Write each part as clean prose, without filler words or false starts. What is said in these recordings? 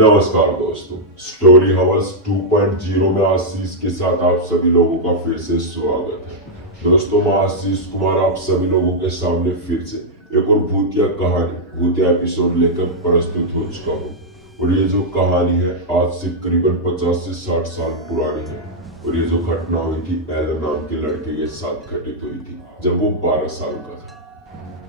नमस्कार दोस्तों, story house 2.0 में आशीष के साथ आप सभी लोगों का फिर से स्वागत है। दोस्तों, मैं आशीष कुमार आप सभी लोगों के सामने फिर से एक और भूतिया कहानी, भूतिया एपिसोड लेकर प्रस्तुत हो चुका हूँ। और ये जो कहानी है आज से करीबन 50 से 60 साल पुरानी है। और ये जो घटना हुई थी एलन नाम के लड़के के साथ घटित हुई थी जब वो 12 साल का था।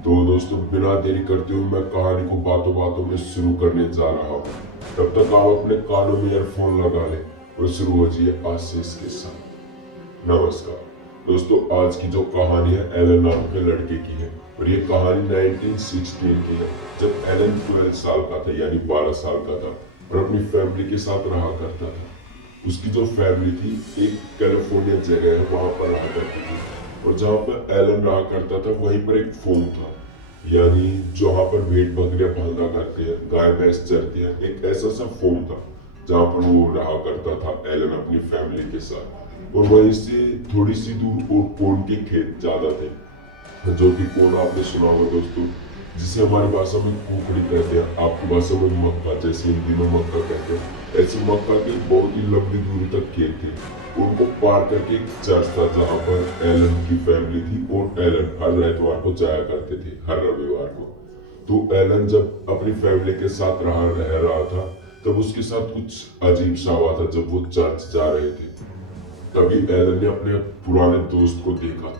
तो दोस्तों, बिना देरी करते हुए मैं कहानी को बातों बातों में शुरू करने जा रहा हूँ। तब तक आप अपने कानों में ईयरफोन लगा लें और शुरू हो जाइए आशीष के साथ। नमस्कार दोस्तों, आज की जो कहानी है एलन नाम के लड़के की है। और ये कहानी 1916 की है, जब एलन 12 साल का था, यानी 12 साल का था और अपनी फैमिली के साथ रहा करता था। उसकी जो फैमिली थी एक कैलिफोर्निया जगह है, वहां पर रहा करती थी। और जहाँ पर एलन रहा करता था वहीं पर एक फार्म था, यानी जहाँ पर भेड़ बकरियां पाला करते हैं, गाय भैंस चरती हैं। एक ऐसा सा फार्म था जहाँ पर वो रहा करता था एलन अपनी फैमिली के साथ। और वहीं से थोड़ी सी दूर और कोन के खेत ज्यादा थे, जो कि कोन आपने सुना होगा दोस्तों, जिसे हमारी भाषा में कुकड़ी कहते हैं, आपकी भाषा में मक्का, जैसे हिंदी में मक्का कहते हैं। ऐसे मक्का के बहुत ही लंबी दूरी तक खेत थे। उनको पार करके एक चर्च था जहाँ पर एलन की फैमिली थी और एलन हर एतवार को जाया करते थे, हर रविवार को। तो एलन जब अपनी फैमिली के साथ रह रहा था तब उसके साथ कुछ अजीब सा हुआ था। जब वो चर्च जा रहे थे तभी एलन ने अपने पुराने दोस्त को देखा,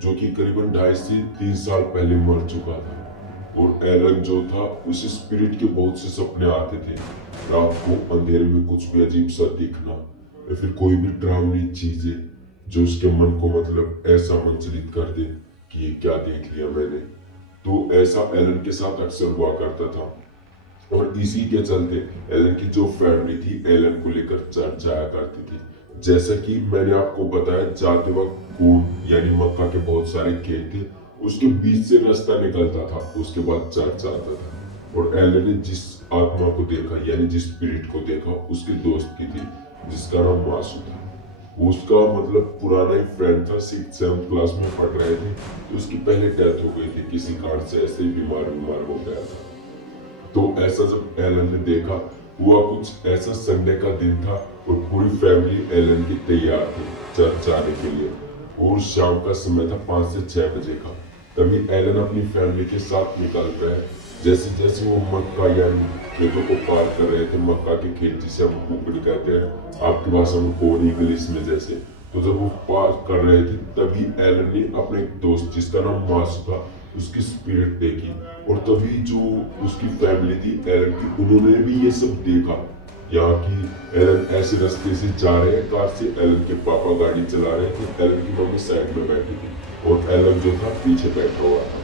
जो कि करीबन 2.5 से 3 साल पहले मर चुका था। और एलन जो था उसे स्पिरिट के बहुत से सपने आते थे। रात को अंधेरे में कुछ भी अजीब सा दिखना या फिर कोई भी डरावनी चीजें जो उसके मन को ऐसा मंचलित कर दे कि ये क्या देख लिया मैंने। तो ऐसा एलन के साथ अक्सर हुआ करता था। और इसी के चलते एलन की जो फैमिली थी एलन को लेकर चर्च जाया करती थी। जैसा कि मैंने आपको बताया, जाते वक्त कोन यानी मक्का के बहुत सारे खेत थे, उसके बीच से रास्ता निकलता था, उसके बाद चर्च आता था। और एलन ने जिस आत्मा को देखा यानी जिस स्पिरिट को देखा उसके दोस्त की थी, जिसका नाम मासू था। उसका पुराना एक फ्रेंड था, 6th-7th क्लास में पढ़ रहे थे। तो उसकी पहले डेथ हो गई थी, किसी कारण से ऐसे ही बीमार हो गया था। तो ऐसा जब एलन ने देखा, हुआ कुछ ऐसा, संडे का दिन था और पूरी फैमिली एलन की तैयार थी चर्च जाने के लिए। और शाम का समय था, 5 से 6 बजे का। तभी एलन अपनी फैमिली के साथ निकल रहे हैं। जैसे जैसे वो मक्का यानी खेतों को पार कर रहे थे, मक्का के खेत जिसे हम कुकड़ी कहते हैं, आपकी भाषा में कोन इंग्लिश में जैसे। तो जब वो पार कर रहे थे तभी एलन ने अपने एक दोस्त जिसका नाम मासू था उसकी स्पिरिट देखी। और तभी जो उसकी फैमिली थी एलन की, उन्होंने भी ये सब देखा। यहाँ की एलन ऐसे रास्ते से जा रहे हैं कार से, एलन के पापा गाड़ी चला रहे थे, एलन की मम्मी साइड में बैठी थी और एलन जो था पीछे बैठा हुआ था।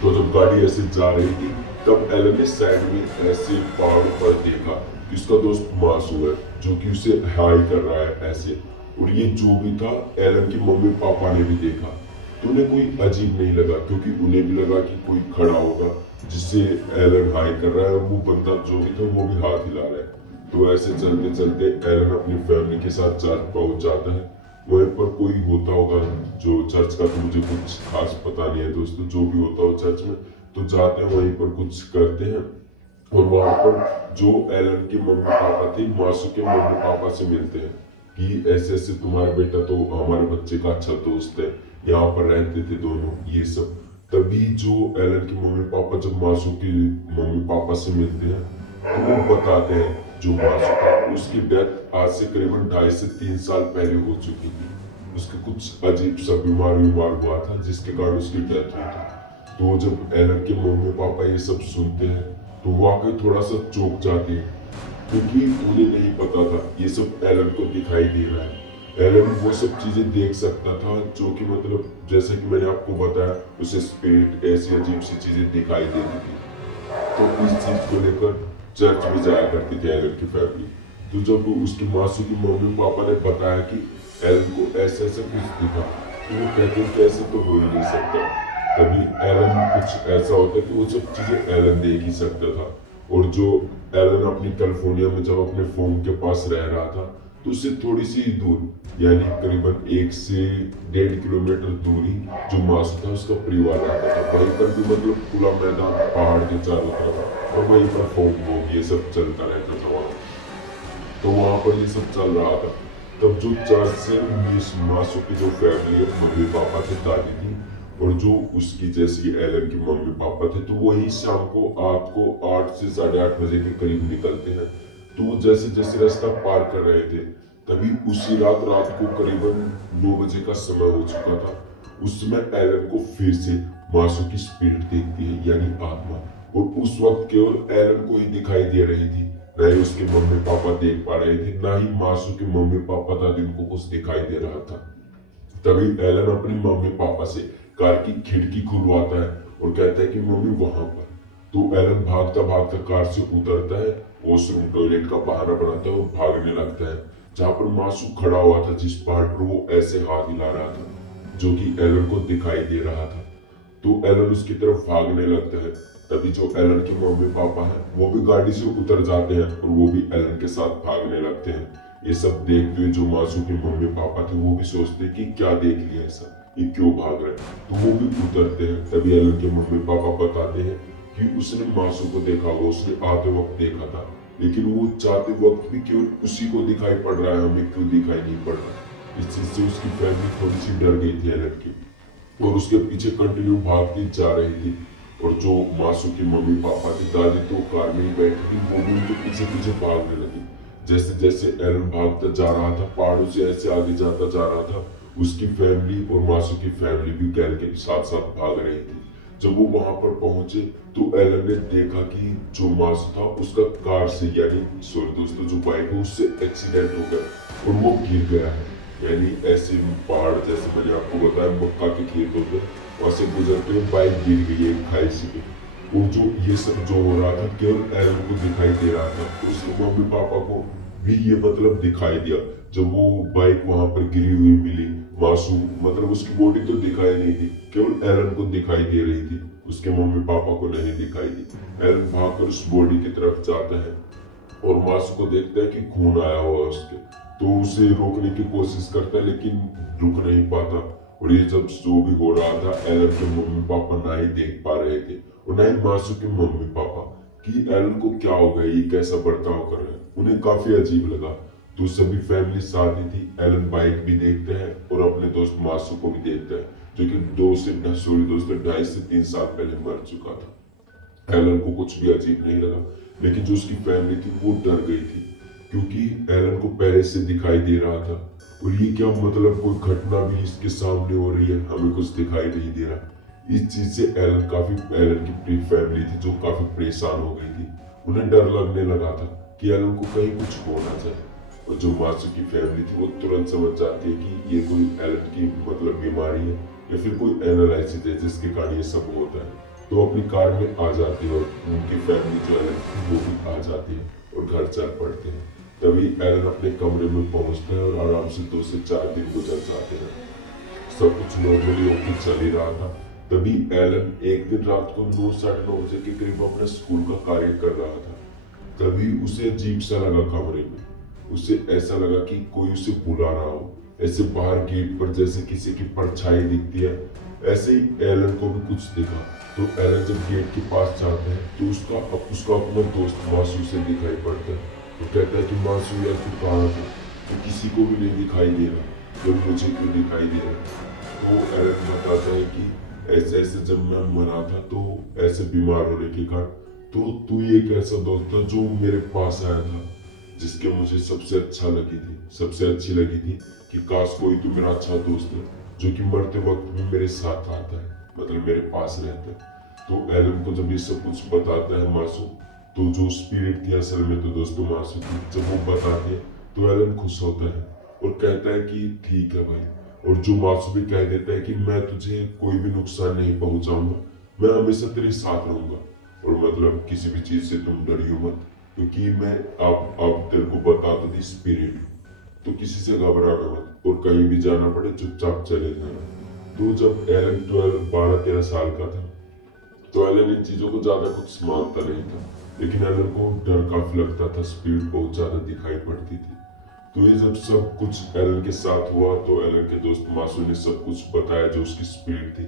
तो जब गाड़ी ऐसे जा रही थी तब एलन ने साइड में ऐसे पहाड़ पर देखा कि उसका दोस्त मासू है, जो कि उसे हाई कर रहा है ऐसे। और ये जो भी था एलन की मम्मी पापा ने भी देखा। तो उन्हें कोई अजीब नहीं लगा, क्योंकि उन्हें भी लगा कि कोई खड़ा होगा जिससे एलन हाई कर रहा है और वो बंदा जो भी था वो भी हाथ हिला रहा है। तो ऐसे चलते चलते एलन अपनी फैमिली के साथ चर्च पहुंच जाता है। वहीं पर कोई होता होगा जो चर्च का, तो मुझे कुछ खास पता नहीं है दोस्तों, जो भी होता हो चर्च में। तो जाते हैं वहीं पर कुछ करते हैं। और वहां पर जो एलन के मम्मी पापा थे मासू के मम्मी पापा से मिलते हैं कि ऐसे ऐसे तुम्हारा बेटा तो हमारे बच्चे का अच्छा दोस्त है, यहाँ पर रहते थे दोनों, ये सब। तभी जो एलन के मम्मी पापा जब मासू के मम्मी पापा से मिलते हैं तो वो बताते हैं जो मासू था उसकी डेथ आज से करीबन 2.5 से 3 साल पहले हो चुकी थी। उसके कुछ अजीब सा बीमार हुआ था जिसके कारण उसकी डेथ हुई थी। तो जब एलन के मम्मी पापा ये सब सुनते हैं तो वाकई थोड़ा सा चौंक जाते हैं, क्योंकि उन्हें नहीं पता था ये सब एलन को दिखाई दे रहा है। एलन वो सब चीजें देख सकता था जो कि जैसे कि मैंने आपको बताया, उसे स्पिरिट ऐसी अजीब सी चीजें दिखाई देती थी। तो इस चीज को लेकर चर्च में जाया करती थी एलन की फैमिली। तो जब उसकी मासू की मम्मी पापा ने बताया कि एलन को ऐसा ऐसा कुछ दिखा, तो वो कहते हैं कि ऐसे तो हो ही नहीं सकता। तभी एलन कुछ ऐसा होता कि वो सब चीजें एलन देख ही सकता था। और जो एलन अपनी कैलिफोर्निया में जब अपने फार्म के पास रह रहा था तो उससे थोड़ी सी दूर यानी करीबन 1 से 1.5 किलोमीटर दूरी जो मासू था उसका परिवार रहता था। वहीं पर भी खुला मैदान, पहाड़ के चारों तरफ, और वहीं पर फोक वोक ये सब चलता रहता था वहाँ तो वहां पर ये सब चल रहा था। तब जो चर्च से मिस मासू की जो फैमिली है, मम्मी पापा थे, दादी थी, और जो उसकी जैसी एलन की मम्मी पापा थे, तो वही शाम को 8 से 8:30 बजे के करीब निकलते हैं। तो वो जैसे जैसे रास्ता पार कर रहे थे, तभी उसी रात रात को करीबन 9 बजे का समय हो चुका था। उस समय एलन को फिर से मासू की स्पिरिट देखती है, यानी आत्मा। और उस वक्त केवल एलन को ही दिखाई दे रही थी, न ही उसके मम्मी पापा देख पा रहे थे, न ही मासू के मम्मी पापा दादी को कुछ दिखाई दे रहा था। तभी एलन अपनी मम्मी पापा से कार की खिड़की खुलवाता है और कहता है कि मम्मी वहां पर। तो एलन भागता भागता कार से उतरता है, वॉशरूम टॉयलेट का बहाना बनाता है और भागने लगता है जहां पर मासू खड़ा हुआ था, जिस पहाड़ पर वो ऐसे हाथ हिला रहा था, जो कि एलन को दिखाई दे रहा था। तो एलन उसकी तरफ भागने लगता है। तभी जो एलन के मम्मी पापा हैं, वो भी गाड़ी से उतर जाते हैं और वो भी एलन के साथ भागने लगते हैं। ये सब देखते हुए जो मासू के मम्मी पापा थे, वो भी सोचते हैं कि क्या देख लिया ऐसा, ये क्यों भाग रहे हैं। तो वो भी उतरते हैं। तभी एलन के मम्मी पापा बताते हैं कि उसने मासू को देखा हुआ, उसने आते वक्त देखा था, लेकिन वो जाते वक्त भी केवल उसी को दिखाई पड़ रहा है, हमें क्यों दिखाई नहीं पड़ रहा। इस चीज से उसकी फैमिली थोड़ी सी डर गई थी एलन की, और उसके पीछे कंटिन्यू भागती जा रही थी। और जो मासू की मम्मी पापा थी, दादी तो कार में ही बैठी थी, वो भी उनके पीछे पीछे भागने लगी। जैसे जैसे एलन भागता जा रहा था, पहाड़ों से ऐसे आगे जाता जा रहा था, उसकी फैमिली और मासू की फैमिली भी कैल के साथ साथ भाग रही थी। जब वो वहां पर पहुंचे तो एलन ने देखा कि जो मासू था उसका कार से, यानी सॉरी दोस्तों, जो बाइक है उससे एक्सीडेंट हो गया और वो गिर गया है। यानी ऐसे पहाड़, जैसे मैंने आपको बताया मक्का के खेत होते, वहां से गुजरते हुए बाइक गिर गई है खाई से। और जो ये सब जो हो रहा था, केवल एलन को दिखाई दे रहा था। उसके मम्मी पापा को भी ये मतलब दिखाई दिया। जब वो बाइक वहां पर गिरी हुई मिली, मासूम मतलब उसकी बॉडी तो दिखाई नहीं दी, केवल एलन को दिखाई दे रही थी, उसके मम्मी पापा को नहीं दिखाई दी। एलन भागकर उस बॉडी की तरफ जाता है और मासू को देखता है कि खून आया हुआ है उसके। तो उसे रोकने की कोशिश करता है, लेकिन रुक नहीं पाता। और ये जब जो भी हो रहा था, एलन के मम्मी पापा ना ही देख पा रहे थे और ना ही मासू के मम्मी पापा कि एलन को क्या हो गया, ये कैसा बर्ताव कर रहे हैं। उन्हें काफी अजीब लगा। तो सभी फैमिली साथ ही थी। एलन बाइक भी देखते हैं और अपने दोस्त मासू को भी देखता है, जो कि 2.5 से 3 साल पहले मर चुका था। एलन को कुछ भी अजीब नहीं लगा, लेकिन जो उसकी फैमिली थी वो डर गई थी, क्योंकि एलन को पहले से दिखाई दे रहा था। और ये क्या मतलब, कोई घटना भी इसके सामने हो रही है, हमें कुछ दिखाई नहीं दे रहा। इस चीज से एलन की पूरी फैमिली थी जो काफी परेशान हो गई थी। उन्हें डर लगने लगा था कि एलन को कहीं कुछ हो ना जाए। और जो मासू की फैमिली थी वो तुरंत समझ जाती है कि ये कोई एलन की मतलब बीमारी है या फिर कोई एनालाइसिस है जिसके कारण ये सब होता है। तो अपनी कार में आ जाती है और उनकी फैमिली जो एलन थी वो भी आ जाती है और घर चल पड़ते हैं। तभी एलन अपने कमरे में पहुंचता है और आराम से 2 से 4 दिन गुजर जाते हैं। सब कुछ नॉर्मली ओके चल ही रहा था। तभी एलन एक दिन रात को 9-9:30 बजे के करीब अपने स्कूल का कार्य कर रहा था। तभी उसे अजीब सा लगा कमरे में। उसे ऐसा लगा कि कोई उसे बुला रहा हो। ऐसे बाहर गेट पर जैसे किसी की परछाई दिखती है, ऐसे ही एलन को भी कुछ दिखा। तो एलन जब गेट के पास जाता है तो उसका अपना दोस्त मासू से दिखाई पड़ता है। वो कहता है कि मासू यार तू कहाँ था, तो किसी को भी नहीं दिखाई दे रहा, तो मुझे क्यों दिखाई दे रहा। तो एलन बताता है कि ऐसे ऐसे जब मैं मरा था तो ऐसे बीमार होने के कारण, तो तू एक ऐसा दोस्त था जो मेरे पास आया था, जिसके मुझे सबसे सबसे अच्छी लगी थी कि काश कोई तो मेरा अच्छा दोस्त है जो कि मरते वक्त भी मेरे साथ आता है, मतलब मेरे पास रहता है। तो एलन को जब ये सब कुछ बताता है मासू, तो जो स्पिरिट थी असल में तो दोस्तों मासू थी, जब वो बताते हैं तो एलन खुश होता है और कहता है कि ठीक है भाई। और जो मासू भी कह देता है कि मैं तुझे कोई भी नुकसान नहीं पहुंचाऊंगा, मैं हमेशा तेरे साथ रहूंगा, और मतलब किसी भी चीज से तुम डरियो मत, क्योंकि मैं आप तेरे को बता दो दी स्पिरिट हूँ, तो किसी से घबराना मत, और कहीं भी जाना पड़े चुपचाप चले जाना। तो जब एलन 12-13 साल का था, तो एलन इन चीजों को ज्यादा कुछ मानता नहीं था, लेकिन एलन को डर काफी लगता था, स्पिरिट बहुत ज्यादा दिखाई पड़ती थी। तो ये जब सब कुछ एलन के साथ हुआ, तो एलन के दोस्त मासू ने सब कुछ बताया जो उसकी स्पिरिट थी।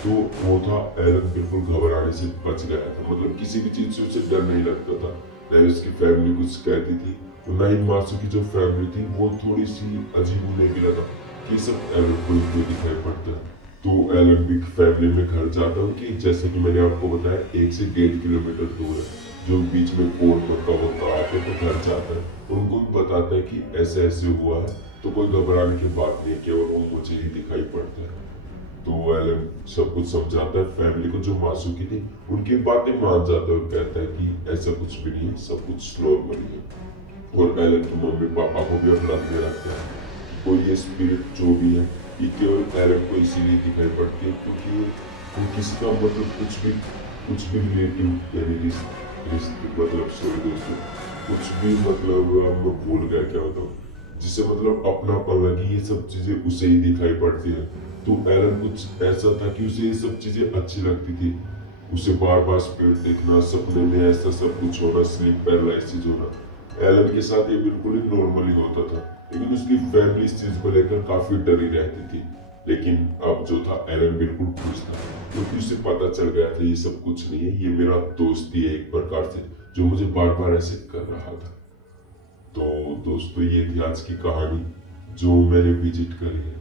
तो वो था, एलन बिल्कुल घबराने से बच गया था, मतलब किसी भी चीज से उसे डर नहीं लगता था। देन उसकी फैमिली कुछ कहती थी। तो नाइन मासू की जो फैमिली थी वो थोड़ी सी अजीब होने की लगा कि सब एलन को ही क्यों दिखाई पड़ता है। तो एलन भी फैमिली में घर जाता है कि जैसे कि मैंने आपको बताया 1 से 1.5 किलोमीटर दूर है, जो बीच में कोर्ट मक्का वक्का आके तो घर जाता है। उनको भी बताता है कि ऐसे ऐसे हुआ है, तो कोई घबराने की बात नहीं है, केवल वो मुझे ही दिखाई पड़ता है। तो एलन सब कुछ समझाता है फैमिली को जो मासूम की थी, उनकी बातें मान जाता है और कहता है कि ऐसा कुछ भी नहीं है, सब कुछ नॉर्मल है। और एलन की मम्मी पापा को भी अपनाने लगता है कि कोई ये स्पिरिट जो भी है ये केवल एलन को इसीलिए दिखाई पड़ती है क्योंकि वो किसी का मतलब कुछ भी रिलेटिव यानी रिश्ते मतलब सॉरी दोस्तों, कुछ भी मतलब मैं भूल गया क्या बताऊँ, जिसे मतलब अपनापन लगी ये सब चीजें उसे ही दिखाई पड़ती है। तो एलन कुछ ऐसा था कि उसे ये सब चीजें अच्छी लगती थी। उसे बार बार स्पिरिट देखना, सपने में ऐसा सब कुछ होना, स्लीप पैरालिसिस होना, एलन के साथ ये बिल्कुल ही नॉर्मली होता था। लेकिन उसकी फैमिली इस चीज को लेकर काफी डरी रहती थी। लेकिन अब जो था एलन बिल्कुल खुश था क्योंकि उसे पता चल गया था ये सब कुछ नहीं है, ये मेरा दोस्त ही है एक प्रकार से, जो मुझे बार बार ऐसे कर रहा था। तो दोस्तों ये थी आज की कहानी जो मैंने विजिट करी है।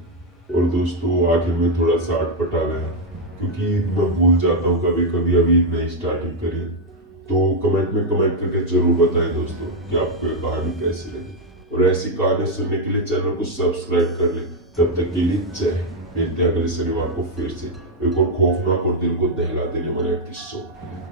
और दोस्तों आखिर में थोड़ा सा अटपटा गया क्योंकि मैं भूल जाता हूँ कभी कभी, अभी नई स्टार्टिंग करी है। तो कमेंट में कमेंट करके जरूर बताएं दोस्तों कि आपको ये कहानी कैसी लगी। और ऐसी कहानी सुनने के लिए चैनल को सब्सक्राइब कर लें। तब तक के लिए जय हिंद। मिलते हैं अगले शनिवार को फिर से एक और खौफनाक और दिल को दहला देने वाले एपिसोड।